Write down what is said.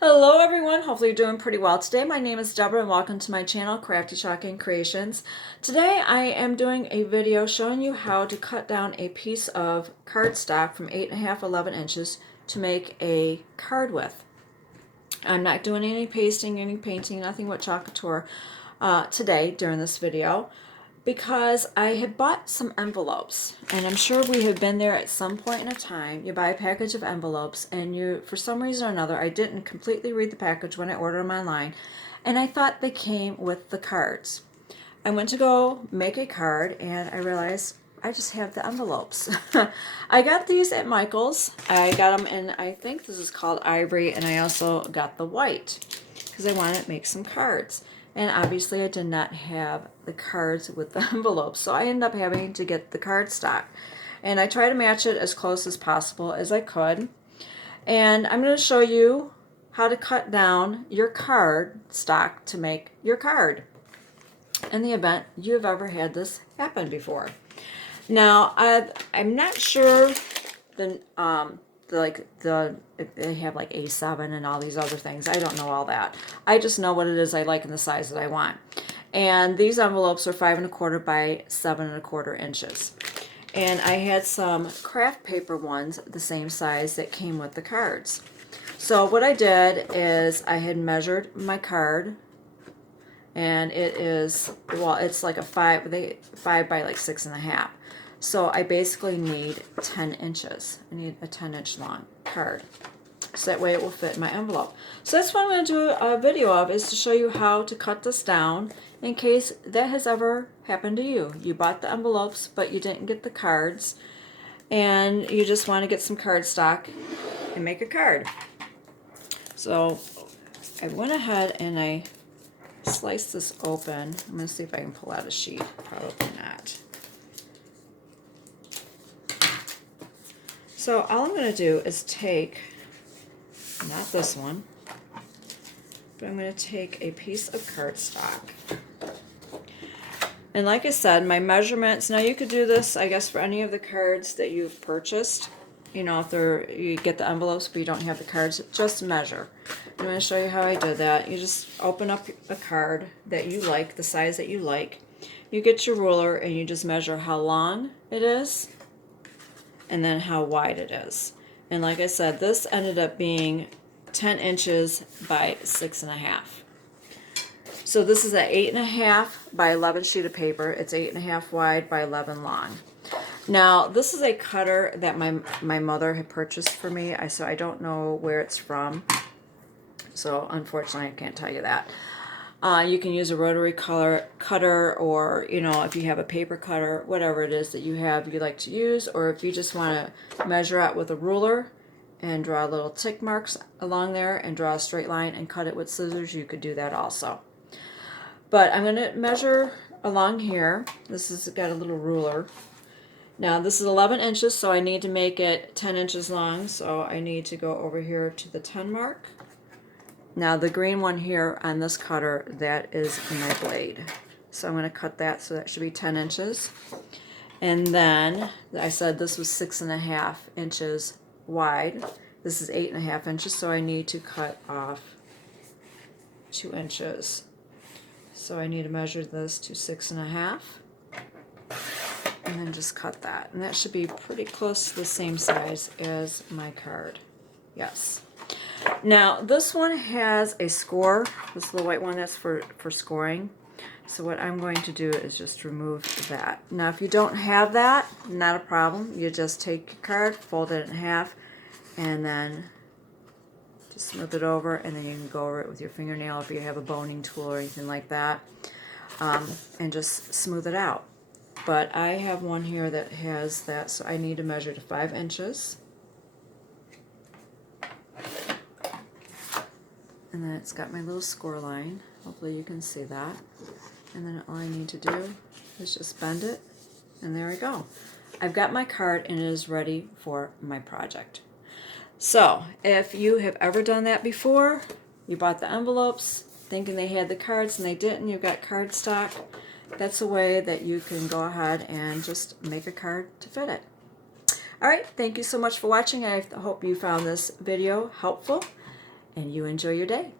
Hello everyone, hopefully you're doing pretty well today. My name is Deborah and welcome to my channel, Crafty Creations. Today I am doing a video showing you how to cut down a piece of cardstock from 8.5 11 inches to make a card with. I'm not doing any pasting, any painting, nothing with Chalkator today during this video, because I had bought some envelopes, and I'm sure we have been there at some point in a time. You buy a package of envelopes and you, for some reason or another, I didn't completely read the package when I ordered them online, and I thought they came with the cards. I went to go make a card and I realized I just have the envelopes. I got these at Michael's. I got them in, I think this is called ivory, and I also got the white because I wanted to make some cards. And obviously I did not have the cards with the envelopes, so I ended up having to get the cardstock. And I try to match it as close as possible as I could. And I'm going to show you how to cut down your cardstock to make your card, in the event you have ever had this happen before. Now, I'm not sure if they have like A7 and all these other things. I don't know all that. I just know what it is I like and the size that I want. And these envelopes are 5 1/4 by 7 1/4 inches. And I had some craft paper ones the same size that came with the cards. So what I did is I had measured my card, and it is, well, it's like a 5 by like 6.5. So I basically need 10 inches. I need a 10-inch long card, so that way it will fit in my envelope. So that's what I'm going to do a video of, is to show you how to cut this down in case that has ever happened to you. You bought the envelopes but you didn't get the cards, and you just want to get some cardstock and make a card. So I went ahead and I sliced this open. I'm going to see if I can pull out a sheet. Probably not. So all I'm going to do is take, not this one, but I'm going to take a piece of cardstock. And like I said, my measurements, now you could do this, I guess, for any of the cards that you've purchased. You know, if you get the envelopes but you don't have the cards, just measure. I'm going to show you how I did that. You just open up a card that you like, the size that you like. You get your ruler and you just measure how long it is and then how wide it is. And like I said, this ended up being 10 inches by 6.5. So this is an 8.5 by 11 sheet of paper. It's 8.5 wide by 11 long. Now this is a cutter that my mother had purchased for me. So I don't know where it's from. So unfortunately I can't tell you that. You can use a rotary cutter, or, you know, if you have a paper cutter, whatever it is that you like to use, or if you just want to measure out with a ruler and draw little tick marks along there and draw a straight line and cut it with scissors, you could do that also. But I'm going to measure along here. This has got a little ruler. Now this is 11 inches, so I need to make it 10 inches long, so I need to go over here to the 10 mark. Now the green one here on this cutter, that is my blade. So I'm going to cut that, so that should be 10 inches. And then I said this was 6.5 inches wide. This is 8.5 inches, so I need to cut off 2 inches. So I need to measure this to 6.5. And then just cut that. And that should be pretty close to the same size as my card. Yes. Now this one has a score. This little white one, that's for scoring. So what I'm going to do is just remove that. Now if you don't have that, not a problem. You just take your card, fold it in half, and then just smooth it over, and then you can go over it with your fingernail if you have a boning tool or anything like that, and just smooth it out. But I have one here that has that, so I need to measure to 5 inches. And then it's got my little score line. Hopefully you can see that. And then all I need to do is just bend it, and there we go. I've got my card and it is ready for my project. So if you have ever done that before, you bought the envelopes thinking they had the cards and they didn't, you've got cardstock, that's a way that you can go ahead and just make a card to fit it. Alright, thank you so much for watching. I hope you found this video helpful. and you enjoy your day.